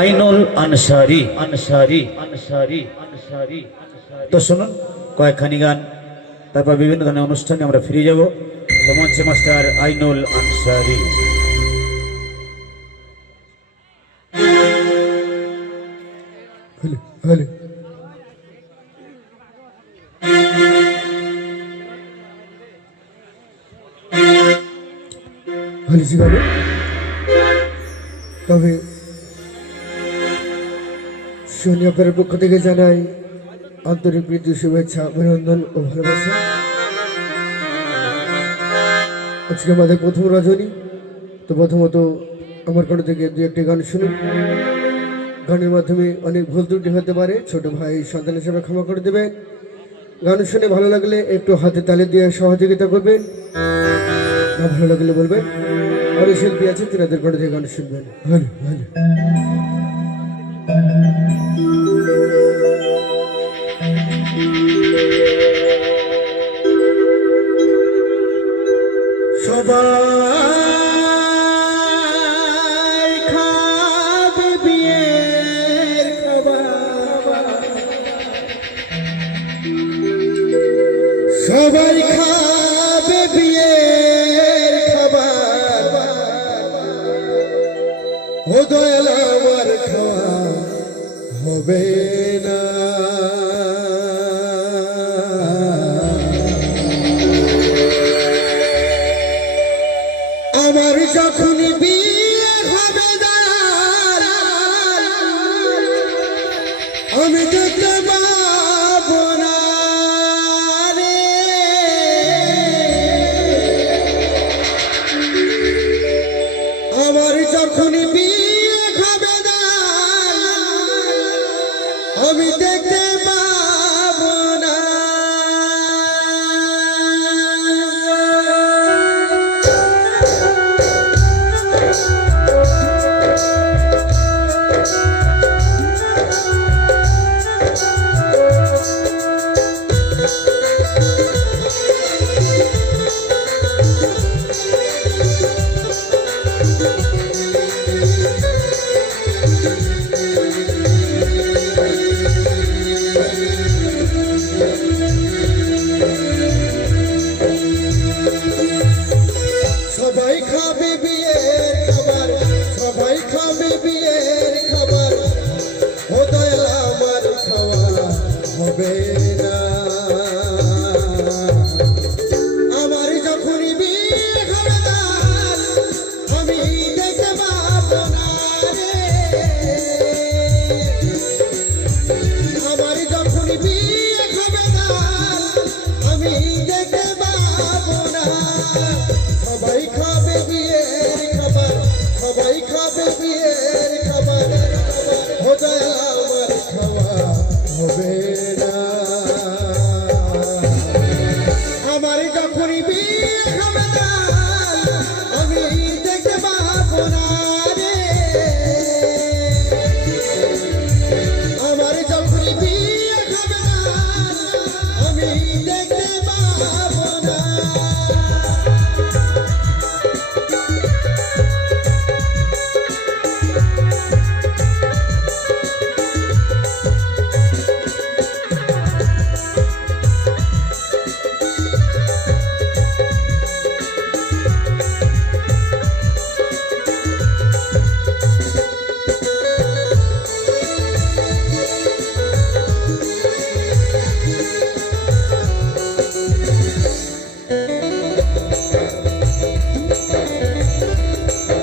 আইনুল আনসারি আনসারি আনসারি আনসারি তো শুনুন কয়েকখানি গান, তারপর বিভিন্ন ধরনের অনুষ্ঠানে আমরা ফিরে যাব। তো মঞ্চে মাস্টার আইনুল আনসারি। তবে শনি আপনার পক্ষ থেকে জানাই আন্তরিক প্রীতি, শুভেচ্ছা, অভিনন্দন ও ভালোবাসা। আজকে আমাদের প্রথম রজনী, তো প্রথমত আমার কারো থেকে দু একটি গান শুনুন। গানের মাধ্যমে অনেক ভুল ত্রুটি হতে পারে, ছোট ভাই সন্তান হিসেবে ক্ষমা করে দেবেন। গান শুনে ভালো লাগলে একটু হাতে তালি দিয়ে সহযোগিতা করবেন, না ভালো লাগলে বলবেন। আরো শিল্পী আছেন তিনাদের কারো থেকে গান শুনবেন। ভালো ভালো সবাই খাবে বিয়ের খাবার, সবাই খাবে বিয়ের খাবার, ও দয়াল আমার খাওয়া হবে না। আমার যখন বিয়ে হবে আমি দেখতে পাবো না রে। আমার যখন বিয়ে হবে আমি দেখতে পাবো না। সবাই খাবে বিয়ের খাবার, সবাই খাবে বিয়ের খাবার, ও দয়াল আমার খাওয়া হবে